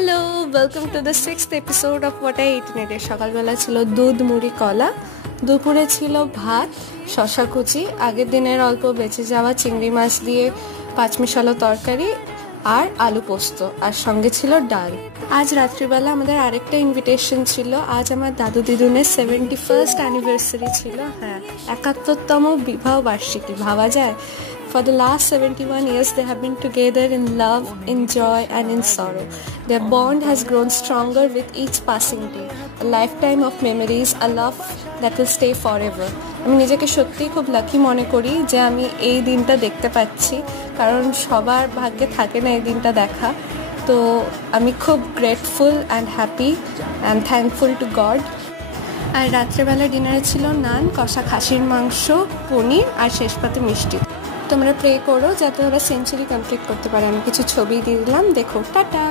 Hello, welcome to the 6th episode of what I it in a day. সকালবেলা ছিল দুধ, মুড়ি, কলা। দুপুরে ছিল ভাত, শশা কুচি, আগের দিনের অল্প বেঁচে যাওয়া চিংড়ি মাছ দিয়ে পাঁচমিশালো তরকারি আর আলু পোস্ত, আর সঙ্গে ছিল ডাল। আজ রাত্রিবেলা আমাদের আরেকটা ইনভিটেশন ছিল। আজ আমার দাদু দিদুনের 71st অ্যানিভার্সারি ছিল। হ্যাঁ, 71তম বিবাহ বার্ষিকী, ভাবা যায়। For the last 71 years, they have been together in love, in joy, and in sorrow. Their bond has grown stronger with each passing day. A lifetime of memories, a love that will stay forever. আমি নিজেকে সত্যিই খুব lucky মনে করি যে আমি এই দিনটা দেখতে পাচ্ছি, কারণ সবার ভাগ্যে থাকে না এই দিনটা দেখা। তো আমি খুব grateful and happy and thankful to God. আর রাত্রেবেলা ডিনারে ছিল নান, কষা খাসির মাংস, পনির আর শেষ পাতে মিষ্টি। তোমরা প্রে করো যাতে ওরা সেঞ্চুরি কমপ্লিট করতে পারে। আমি কিছু ছবি দিয়ে দিলাম, দেখো। টাটা।